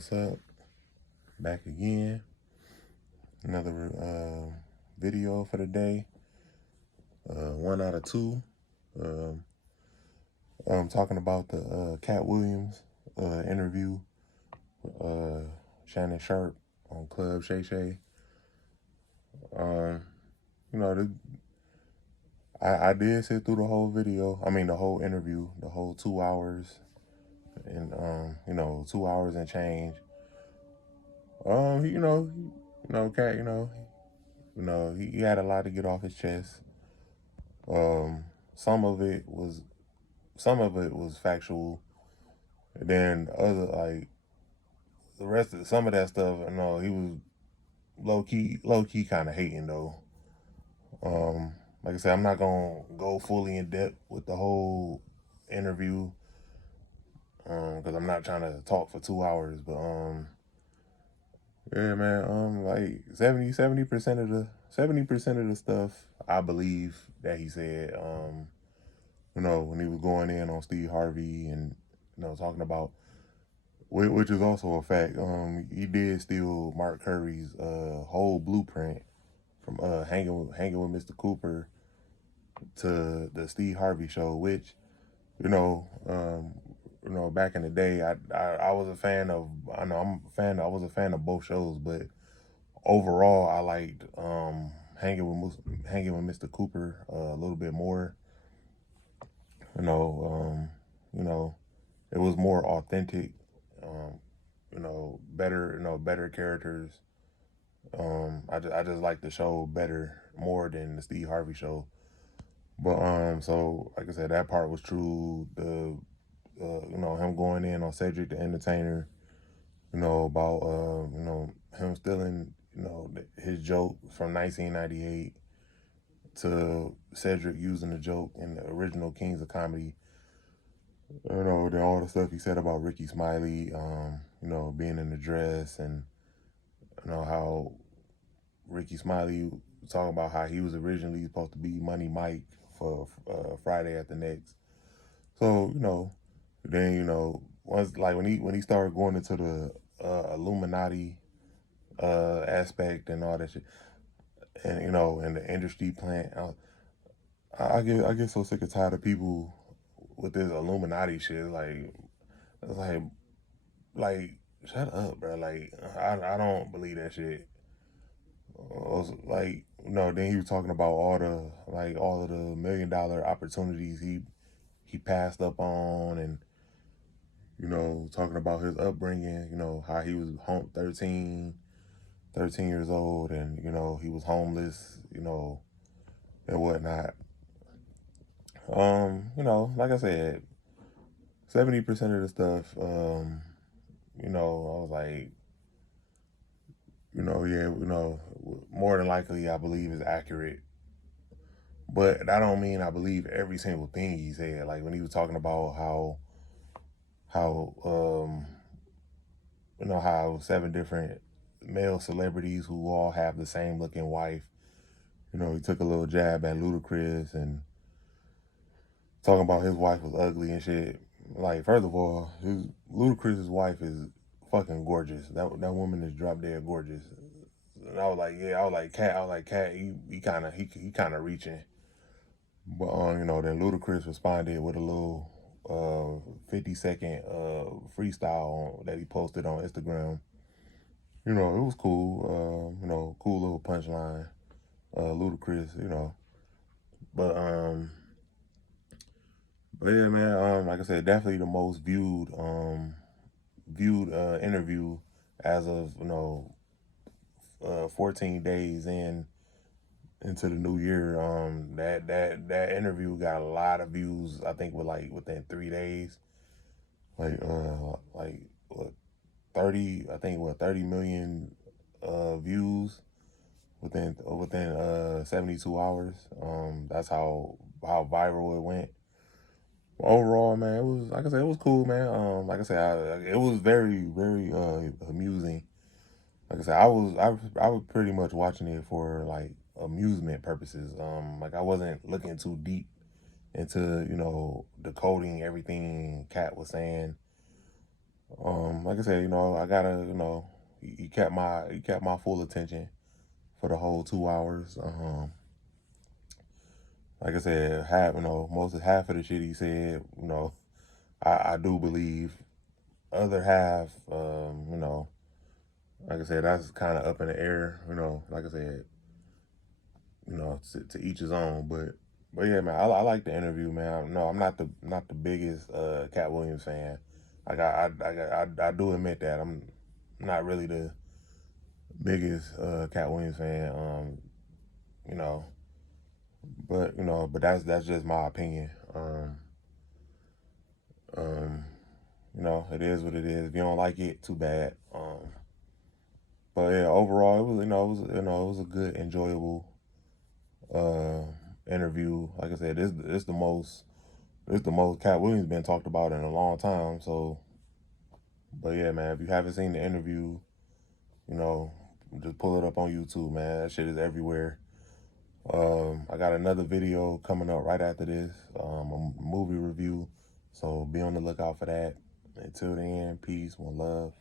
What's up? Back again. Another video for the day. 1 out of 2. I'm talking about the Katt Williams interview with Shannon Sharp on Club Shay Shay. Um, you know, I did sit through the whole video. I mean, the whole interview, the whole 2 hours, and 2 hours and change. Katt, he had a lot to get off his chest. Some of it was factual. And then the rest of some of that stuff, he was low key kind of hating though. Like I said, I'm not gonna go fully in depth with the whole interview because I'm not trying to talk for 2 hours. But yeah, man. Like 70% of the stuff I believe that he said. When he was going in on Steve Harvey and talking about, which is also a fact. He did steal Mark Curry's whole blueprint from hanging with Mr. Cooper to the Steve Harvey show, which back in the day, I was a fan of. I was a fan of both shows, but overall, I liked hanging with Mr. Cooper a little bit more. It was more authentic. Better characters. I just like the show more than the Steve Harvey show. But so like I said, that part was true. The him going in on Cedric the Entertainer, about him stealing his joke from 1998 to Cedric using the joke in the original Kings of Comedy. Then all the stuff he said about Ricky Smiley, being in the dress, and how Ricky Smiley was talking about how he was originally supposed to be Money Mike for Friday at the Next. So then once when he started going into the Illuminati aspect and all that shit, and and the industry plant, I get so sick and tired of people with this Illuminati shit. It's like shut up, bro. Like I don't believe that shit. Then he was talking about all of the $1 million opportunities he passed up on, and talking about his upbringing, how he was home 13 years old, and he was homeless, and whatnot. Like I said, 70% of the stuff, I was like, more than likely I believe is accurate. But that don't mean I believe every single thing he said. Like when he was talking about how 7 different male celebrities who all have the same looking wife. He took a little jab at Ludacris and talking about his wife was ugly and shit. Like, first of all, Ludacris's wife is fucking gorgeous. That woman is drop dead gorgeous. And I was like, Katt, he kind of reaching. But then Ludacris responded with a little 50-second freestyle that he posted on Instagram. It was cool. Cool little punchline. Ludacris, But yeah, man. Like I said, definitely the most viewed interview as of 14 days into the new year. That interview got a lot of views. I think within 3 days. What 30? I think 30 million views within 72 hours. That's how viral it went. Overall, man, it was, like I said, it was cool, man. Like I said, it was very, very amusing. Like I said, I was pretty much watching it for like amusement purposes. I wasn't looking too deep into decoding everything Katt was saying. like I said, I gotta, he kept my full attention for the whole 2 hours. Like I said, most of half of the shit he said, I do believe. Other half, like I said, that's kind of up in the air. Like I said, to each his own. But yeah, man, I like the interview, man. No, I'm not the biggest Katt Williams fan. Like I do admit that I'm not really the biggest Katt Williams fan. You know, but that's just my opinion. Um, it is what it is. If you don't like it, too bad. But yeah, overall, it was a good, enjoyable uh interview. Like I said, it's the most Katt Williams been talked about in a long time. So, but yeah, man, if you haven't seen the interview, you know, just pull it up on YouTube, man. That shit is everywhere. I got another video coming up right after this, a movie review. So be on the lookout for that. Until then, peace, one love.